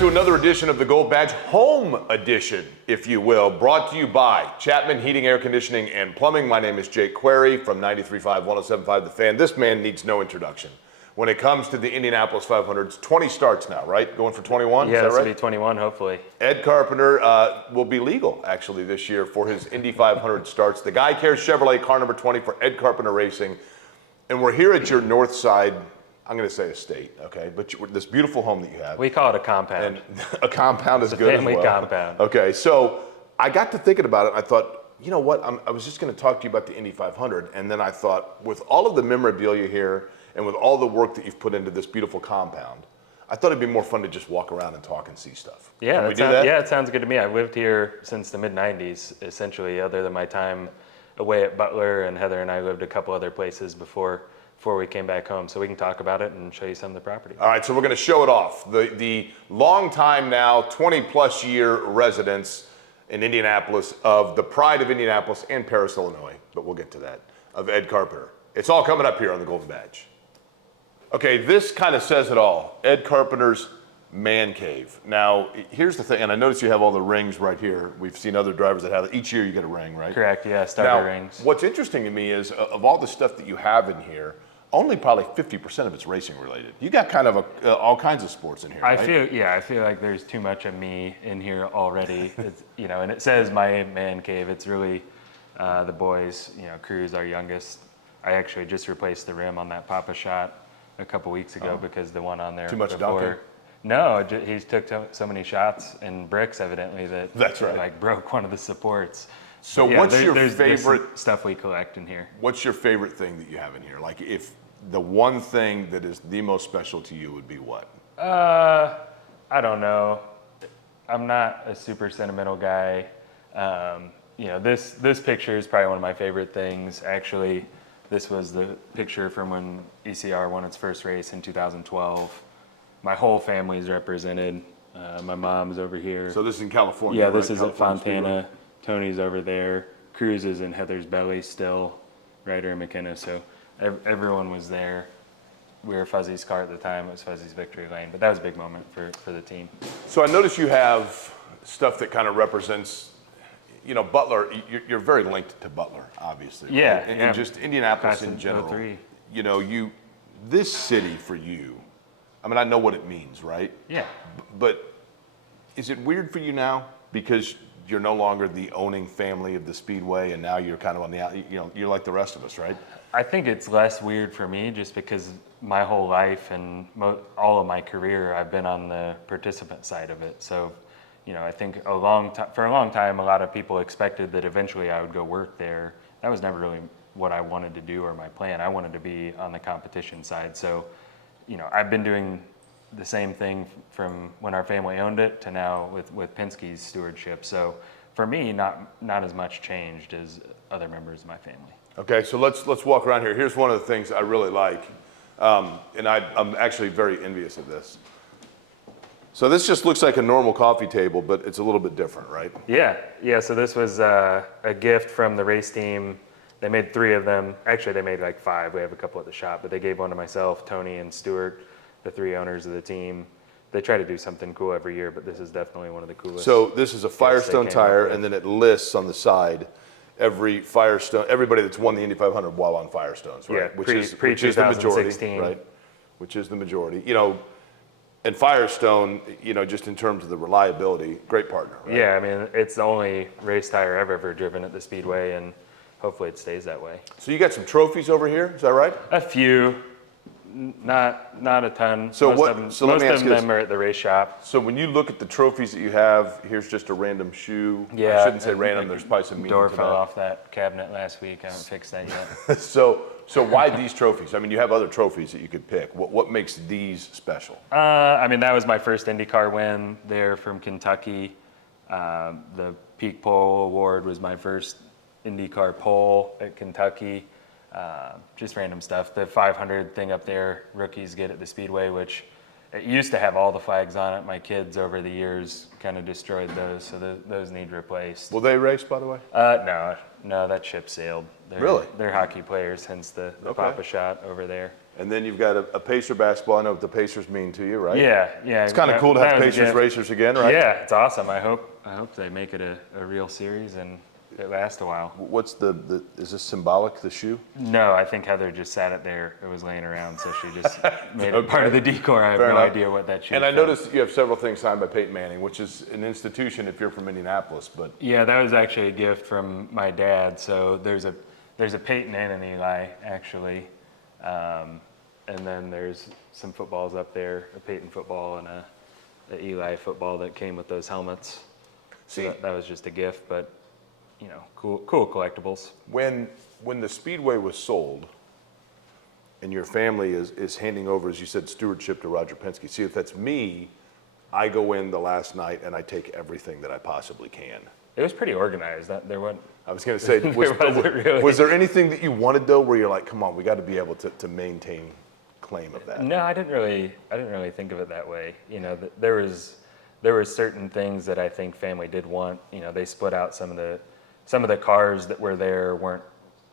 to another edition of the Gold Badge, home edition, if you will, brought to you by Chapman Heating, Air Conditioning, and Plumbing. My name is Jake Query from 93.5, 107.5 The Fan. This man needs no introduction. When it comes to the Indianapolis 500s, 20 starts now, right? Going for 21, yeah, is that it's right? going to be 21, hopefully. Ed Carpenter will be legal, actually, this year for his Indy 500 starts. The Guy Cares Chevrolet car number 20 for Ed Carpenter Racing. And we're here at your north side, I'm going to say estate, okay? But this beautiful home that you have. We call it a compound. And a compound is good as well. Family compound. Okay, so I got to thinking about it, and I thought, you know what? I was just going to talk to you about the Indy 500, and then I thought, with all of the memorabilia here, and with all the work that you've put into this beautiful compound, I thought it'd be more fun to just walk around and talk and see stuff. Yeah, Can we do that? Yeah, it sounds good to me. I've lived here since the mid-'90s, essentially, other than my time away at Butler, and Heather and I lived a couple other places before we came back home, so we can talk about it and show you some of the property. All right, so we're going to show it off. The long time now, 20-plus year residence in Indianapolis of the pride of Indianapolis and Paris, Illinois, but we'll get to that, of Ed Carpenter. It's all coming up here on the Golden Badge. Okay, this kind of says it all. Ed Carpenter's man cave. Now, here's the thing, and I notice you have all the rings right here. We've seen other drivers that have it. Each year you get a ring, right? Correct, yeah, starter now, rings. What's interesting to me is, of all the stuff that you have in here, only probably 50% of it's racing related. You got kind of all kinds of sports in here, right? I feel like there's too much of me in here already. It's, and it says my man cave. It's really the boys. Cruz, our youngest. I actually just replaced the rim on that Papa shot a couple weeks ago because the one on there too much before. dunking? No, he took so many shots and bricks evidently that That's right. Like broke one of the supports. So what's your there's favorite stuff we collect in here? What's your favorite thing that you have in here? Like, if the one thing that is the most special to you would be what? I don't know. I'm not a super sentimental guy. This picture is probably one of my favorite things. Actually, this was the picture from when ECR won its first race in 2012. My whole family is represented. My mom's over here. So this is in California. Yeah, this right? is at Fontana. Tony's over there. Cruz is in Heather's belly still. Ryder and McKenna. So everyone was there. We were Fuzzy's car at the time. It was Fuzzy's victory lane. But that was a big moment for the team. So I notice you have stuff that kind of represents, Butler. You're very linked to Butler, obviously. Yeah. Right? And just Indianapolis in Class general. 03. This city for you, I mean, I know what it means, right? Yeah. But is it weird for you now? Because you're no longer the owning family of the Speedway, and now you're kind of on the, you're like the rest of us, right? I think it's less weird for me just because my whole life and all of my career, I've been on the participant side of it. So, I think for a long time, a lot of people expected that eventually I would go work there. That was never really what I wanted to do or my plan. I wanted to be on the competition side. So, I've been doing the same thing from when our family owned it to now with Penske's stewardship. So for me, not as much changed as other members of my family. Okay, so let's walk around here. Here's one of the things I really like, and I'm actually very envious of this. So this just looks like a normal coffee table, but it's a little bit different, right? Yeah. So this was a gift from the race team. They made 3 of them. Actually, they made like 5. We have a couple at the shop, but they gave one to myself, Tony, and Stuart, the 3 owners of the team. They try to do something cool every year, but this is definitely one of the coolest. So this is a Firestone tire, and then it lists on the side everybody that's won the Indy 500 while on Firestones, right? Yeah, which is the majority, right? Which is the majority. And Firestone, just in terms of the reliability, great partner, right? Yeah, I mean, it's the only race tire I've ever driven at the Speedway, and hopefully it stays that way. So you got some trophies over here, is that right? A few. Not a ton. So most of them are at the race shop. So when you look at the trophies that you have, here's just a random shoe. Yeah, I shouldn't say random. There's probably some meaning door to fell that. off that cabinet last week. I haven't fixed that yet. So why these trophies? I mean, you have other trophies that you could pick. What makes these special? I mean, that was my first IndyCar win there from Kentucky. The Peak Pole Award was my first IndyCar pole at Kentucky. Just random stuff. The 500 thing up there, rookies get at the Speedway, which it used to have all the flags on it. My kids over the years kind of destroyed those, so those need replaced. Will they race, by the way? No, that ship sailed. Really? They're hockey players, hence the Okay. Papa shot over there. And then you've got a Pacer basketball. I know what the Pacers mean to you, right? Yeah. It's kind of cool to have Pacers racers again, right? Yeah, it's awesome. I hope they make it a real series and it lasts a while. What's is this symbolic, the shoe? No, I think Heather just sat it there. It was laying around, so she just made it part of the decor. I have no idea what that shoe is. And I noticed you have several things signed by Peyton Manning, which is an institution if you're from Indianapolis. But yeah, that was actually a gift from my dad. So there's a Peyton and an Eli actually. And then there's some footballs up there, a Peyton football and a Eli football that came with those helmets. So that was just a gift, but cool collectibles. When the Speedway was sold, and your family is handing over, as you said, stewardship to Roger Penske. See, if that's me, I go in the last night and I take everything that I possibly can. It was pretty organized. There wasn't. I was going to say, was there anything that you wanted though, where you're like, come on, we got to be able to maintain claim of that? No, I didn't really think of it that way. There were certain things that I think family did want. They split out some of the cars that were there weren't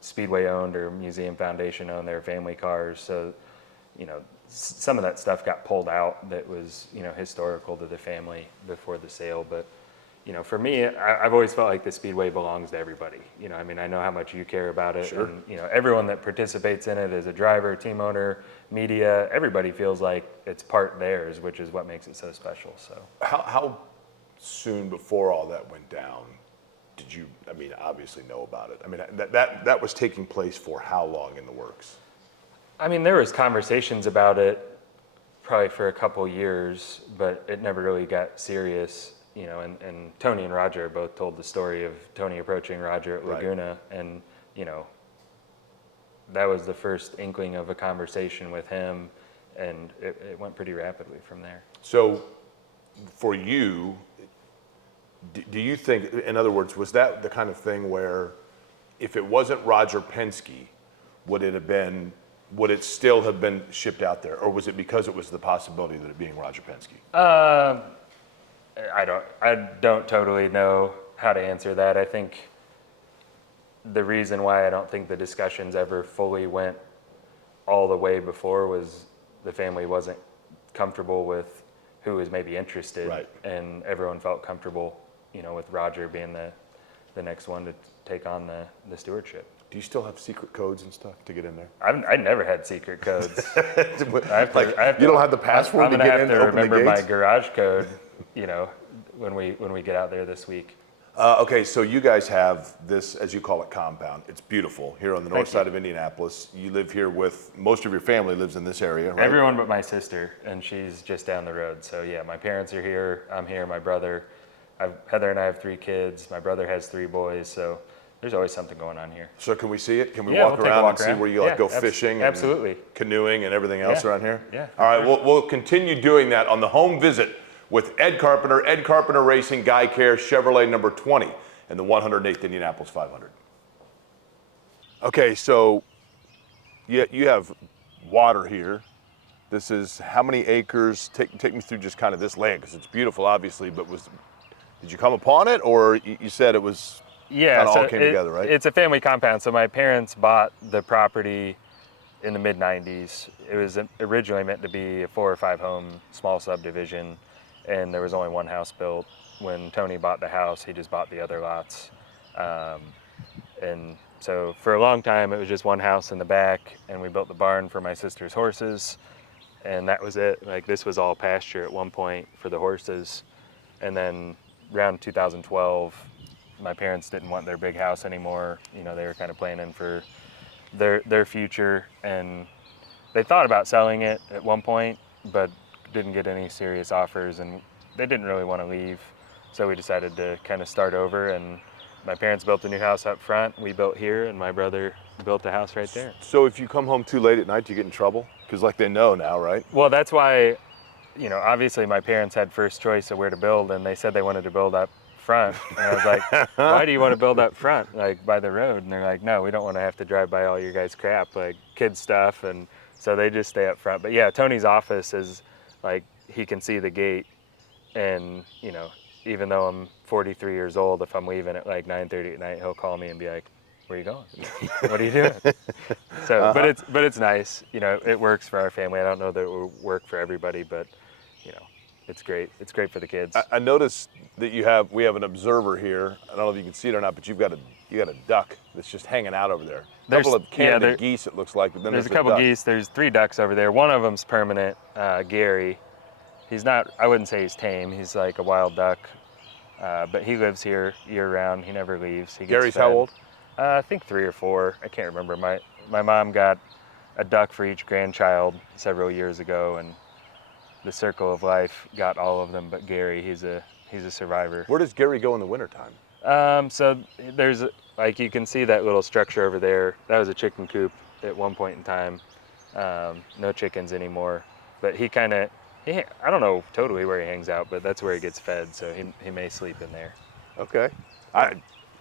Speedway owned or Museum Foundation owned. They were family cars. So, some of that stuff got pulled out that was historical to the family before the sale. But for me, I've always felt like the Speedway belongs to everybody. I know how much you care about it. Sure. And, everyone that participates in it as a driver, team owner, media, everybody feels like it's part theirs, which is what makes it so special. So How soon before all that went down did you, obviously know about it? That was taking place for how long in the works? There was conversations about it probably for a couple years, but it never really got serious. And Tony and Roger both told the story of Tony approaching Roger at Laguna, right. And that was the first inkling of a conversation with him, and it went pretty rapidly from there. So, for you, do you think, in other words, was that the kind of thing where, if it wasn't Roger Penske, would it still have been shipped out there, or was it because it was the possibility of it being Roger Penske? I don't totally know how to answer that. I think the reason why I don't think the discussions ever fully went all the way before was the family wasn't comfortable with who was maybe interested, right. And everyone felt comfortable, with Roger being the next one to take on the stewardship. Do you still have secret codes and stuff to get in there? I never had secret codes. You don't have the password to get in there. I'm gonna have to remember my garage code, when we get out there this week. Okay, so you guys have this, as you call it, compound. It's beautiful here on the north side of Indianapolis. You live here with, most of your family lives in this area, right? Everyone but my sister, and she's just down the road. So yeah, my parents are here, I'm here, my brother. Heather and I have 3 kids. My brother has 3 boys, so there's always something going on here. So can we see it? Can we Yeah, walk we'll around take and see where you go fishing absolutely. And canoeing and everything else around here? Yeah. All right, we'll continue doing that on the home visit with Ed Carpenter Racing, Guy Care, Chevrolet number 20, and the 108th Indianapolis 500. Okay, so you have water here. This is how many acres? Take me through just kind of this land, because it's beautiful, obviously, but did you come upon it, or you said it was kind of all came together, right? It's a family compound. So my parents bought the property in the mid-90s. It was originally meant to be a 4 or 5 home small subdivision, and there was only one house built. When Tony bought the house, he just bought the other lots. And so for a long time, it was just one house in the back, and we built the barn for my sister's horses, and that was it. Like, this was all pasture at one point for the horses. And then around 2012, my parents didn't want their big house anymore. They were kind of planning for their future, and they thought about selling it at one point, but didn't get any serious offers, and they didn't really want to leave. So we decided to kind of start over, and my parents built a new house up front. We built here, and my brother built a house right there. So if you come home too late at night, do you get in trouble? Because they know now, right? Well, that's why, obviously my parents had first choice of where to build, and they said they wanted to build up front. And I was like, why do you want to build up front, like by the road? And they're like, no, we don't want to have to drive by all your guys' crap, like kid stuff. And so they just stay up front. But yeah, Tony's office is like, he can see the gate, and even though I'm 43 years old, if I'm leaving at like 9:30 at night, he'll call me and be like, where are you going? What are you doing? So, but it's nice. You know, it works for our family. I don't know that it will work for everybody, but you know, it's great. It's great for the kids. I noticed that we have an observer here. I don't know if you can see it or not, but you got a duck that's just hanging out over there. A couple of Canada geese, it looks like, but then there's there's a couple duck. geese. There's 3 ducks over there. One of them's permanent. Gary. He's not. I wouldn't say he's tame. He's like a wild duck, but he lives here year round. He never leaves. He gets Gary's fed. how old? I think 3 or 4. I can't remember. My mom got a duck for each grandchild several years ago, and the circle of life got all of them but Gary. He's a survivor. Where does Gary go in the wintertime? So there's, like, you can see that little structure over there. That was a chicken coop at one point in time. No chickens anymore, but I don't know totally where he hangs out, but that's where he gets fed, so he may sleep in there. Okay.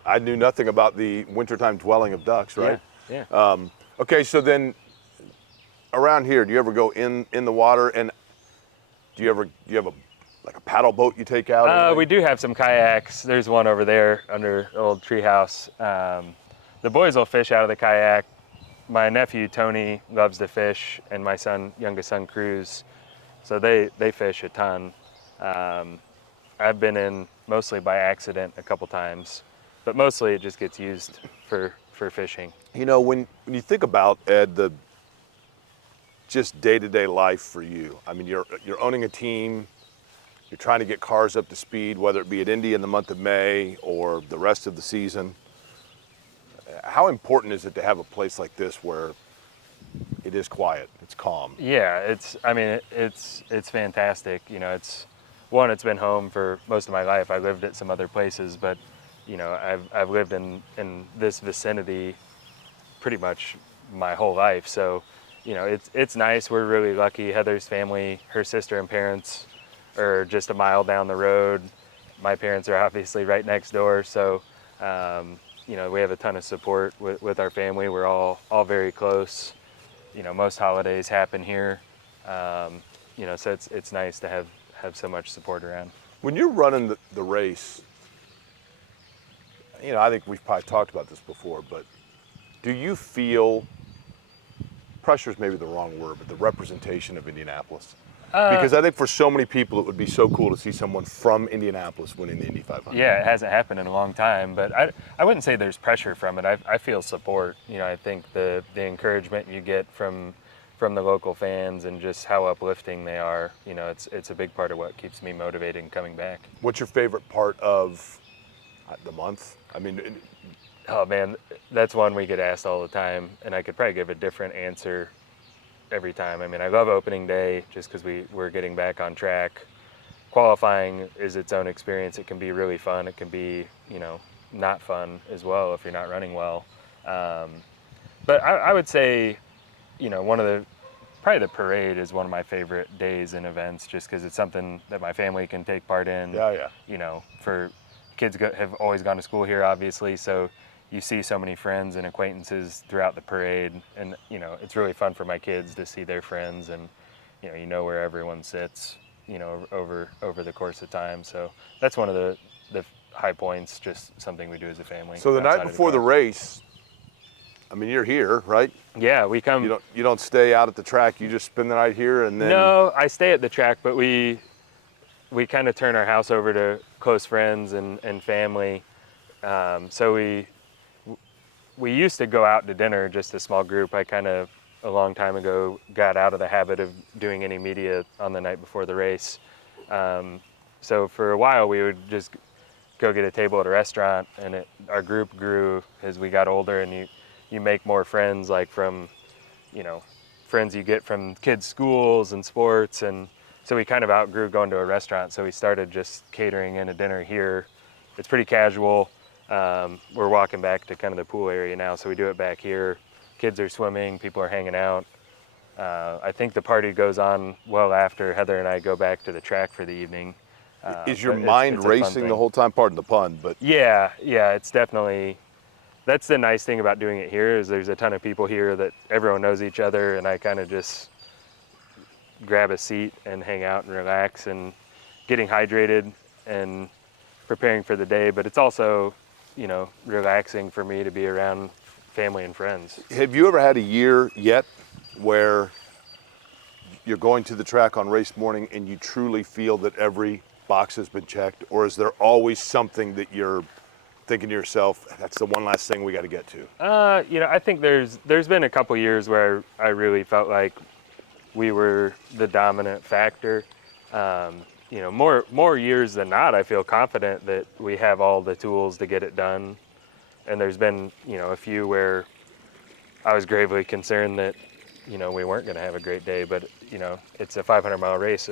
I knew nothing about the wintertime dwelling of ducks, right? Yeah. Okay, so then around here, do you ever go in the water, and do you have a paddle boat you take out? We do have some kayaks. There's one over there under the old treehouse. The boys will fish out of the kayak. My nephew Tony loves to fish, and my youngest son Cruz, so they fish a ton. I've been in mostly by accident a couple times, but mostly it just gets used for fishing. You know, when you think about, Ed, the just day-to-day life for you, I mean, you're owning a team, you're trying to get cars up to speed, whether it be at Indy in the month of May or the rest of the season. How important is it to have a place like this where it is quiet, it's calm? Yeah, it's fantastic. You know, it's been home for most of my life. I lived at some other places, but you know, I've lived in this vicinity pretty much my whole life. So, you know, it's nice. We're really lucky. Heather's family, her sister and parents are just a mile down the road. My parents are obviously right next door. So, you know, we have a ton of support with our family. We're all very close. You know, most holidays happen here. You know, so it's nice to have so much support around. When you're running the race, you know, I think we've probably talked about this before, but do you feel, pressure is maybe the wrong word, but the representation of Indianapolis? Because I think for so many people, it would be so cool to see someone from Indianapolis winning the Indy 500. Yeah, it hasn't happened in a long time, but I wouldn't say there's pressure from it. I feel support. You know, I think the encouragement you get from the local fans and just how uplifting they are, you know, it's a big part of what keeps me motivated and coming back. What's your favorite part of the month? I mean, oh man, that's one we get asked all the time, and I could probably give a different answer every time. I mean, I love opening day just because we're getting back on track. Qualifying is its own experience. It can be really fun. It can be, you know, not fun as well if you're not running well. But I would say, you know, probably the parade is one of my favorite days and events just because it's something that my family can take part in. Yeah. You know, for kids have always gone to school here, obviously, so you see so many friends and acquaintances throughout the parade, and you know, it's really fun for my kids to see their friends, and you know where everyone sits, you know, over the course of time. So that's one of the high points, just something we do as a family. So the night before the race, I mean, you're here, right? Yeah, we come. You don't stay out at the track. You just spend the night here, and then. No, I stay at the track, but we kind of turn our house over to close friends and family. So we used to go out to dinner, just a small group. I kind of, a long time ago, got out of the habit of doing any media on the night before the race. So for a while, we would just go get a table at a restaurant, and our group grew as we got older, and you make more friends, like from, you know, friends you get from kids' schools and sports, and so we kind of outgrew going to a restaurant, so we started just catering in a dinner here. It's pretty casual. We're walking back to kind of the pool area now, so we do it back here. Kids are swimming, people are hanging out. I think the party goes on well after Heather and I go back to the track for the evening. Is your mind racing the whole time? Pardon the pun, but. Yeah, it's definitely, that's the nice thing about doing it here, is there's a ton of people here that everyone knows each other, and I kind of just grab a seat and hang out and relax and getting hydrated and preparing for the day. But it's also, relaxing for me to be around family and friends. Have you ever had a year yet where you're going to the track on race morning and you truly feel that every box has been checked? Or is there always something that you're thinking to yourself, that's the one last thing we got to get to? I think there's been a couple years where I really felt like we were the dominant factor. More years than not, I feel confident that we have all the tools to get it done. And there's been, a few where I was gravely concerned that, we weren't going to have a great day. But, it's a 500-mile race.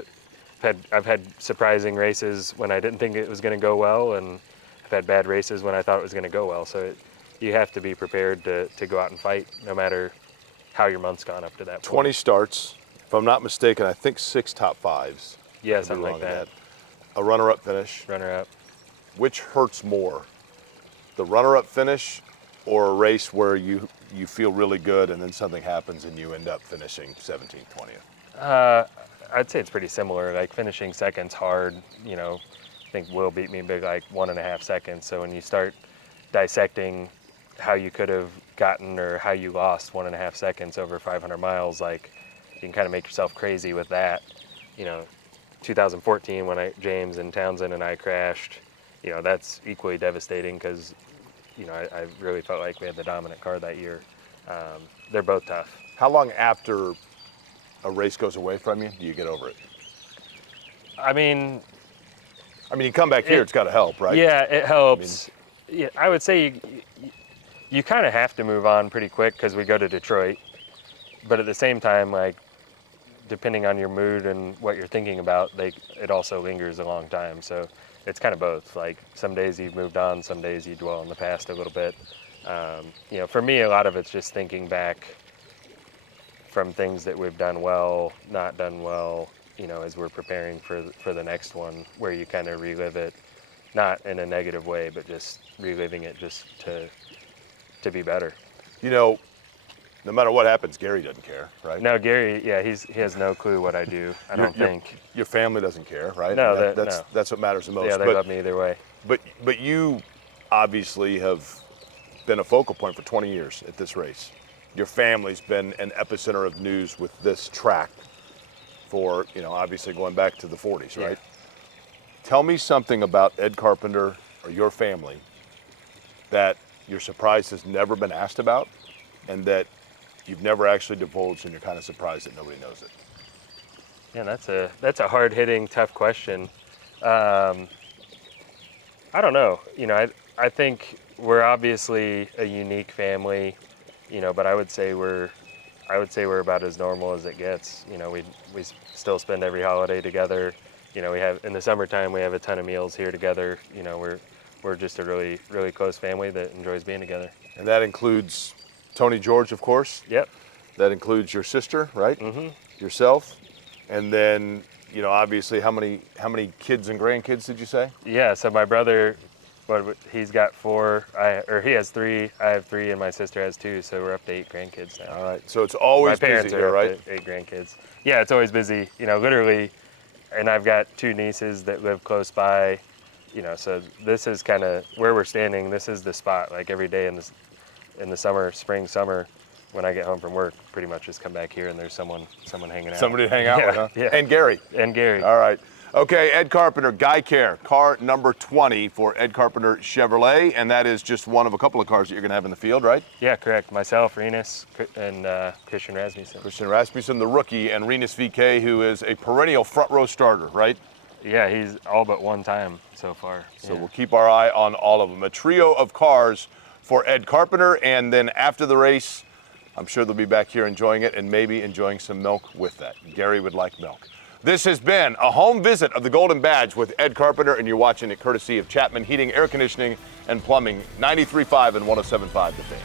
I've had surprising races when I didn't think it was going to go well, and I've had bad races when I thought it was going to go well. So you have to be prepared to go out and fight, no matter how your month's gone up to that point. 20 starts, if I'm not mistaken, I think 6 top 5s. Yeah, something like that. A runner-up finish. Runner-up. Which hurts more, the runner-up finish or a race where you feel really good and then something happens and you end up finishing 17th, 20th? I'd say it's pretty similar. Like finishing second's hard. I think Will beat me big, like 1.5 seconds. So when you start dissecting how you could have gotten or how you lost 1.5 seconds over 500 miles, like you can kind of make yourself crazy with that. 2014 when James and Townsend and I crashed, that's equally devastating because, I really felt like we had the dominant car that year. They're both tough. How long after a race goes away from you do you get over it? I mean, you come back here, it's got to help, right? Yeah, it helps. I would say you kind of have to move on pretty quick because we go to Detroit. But at the same time, like, depending on your mood and what you're thinking about, it also lingers a long time. So it's kind of both. Like some days you've moved on, some days you dwell in the past a little bit. For me, a lot of it's just thinking back from things that we've done well, not done well, as we're preparing for the next one, where you kind of relive it, not in a negative way, but just reliving it just to be better. No matter what happens, Gary doesn't care, right? No, Gary, yeah, he has no clue what I do. I don't think. Your family doesn't care, right? No, that's what matters the most. Yeah, they love me either way. But you obviously have been a focal point for 20 years at this race. Your family's been an epicenter of news with this track for, obviously going back to the 40s, right? Yeah. Tell me something about Ed Carpenter or your family that you're surprised has never been asked about and that you've never actually divulged and you're kind of surprised that nobody knows it. Yeah, that's a hard-hitting, tough question. I don't know. I think we're obviously a unique family, but I would say we're about as normal as it gets. We still spend every holiday together. We have in the summertime we have a ton of meals here together. We're just a really, really close family that enjoys being together. And that includes Tony George, of course. Yep. That includes your sister, right? Mm-hmm. Yourself, and then obviously how many kids and grandkids did you say? Yeah. So my brother, he's got 4. He has 3. I have 3, and my sister has 2. So we're up to 8 grandkids now. All right. So it's always my parents busy here, are right? up to 8 grandkids. Yeah, it's always busy. Literally, and I've got 2 nieces that live close by. So this is kind of where we're standing. This is the spot. Like every day in the summer, spring, summer, when I get home from work, pretty much just come back here and there's someone hanging out. Somebody to hang out with, huh? Yeah. And Gary. All right. Okay, Ed Carpenter, Guy Care, car number 20 for Ed Carpenter Chevrolet, and that is just one of a couple of cars that you're going to have in the field, right? Yeah, correct. Myself, Renus, and Christian Rasmussen. Christian Rasmussen, the rookie, and Renus VK, who is a perennial front row starter, right? Yeah, he's all but one time so far. So we'll keep our eye on all of them. A trio of cars for Ed Carpenter, and then after the race, I'm sure they'll be back here enjoying it and maybe enjoying some milk with that. Gary would like milk. This has been a home visit of the Golden Badge with Ed Carpenter, and you're watching it courtesy of Chapman Heating, Air Conditioning, and Plumbing, 93.5 and 107.5 The Fan.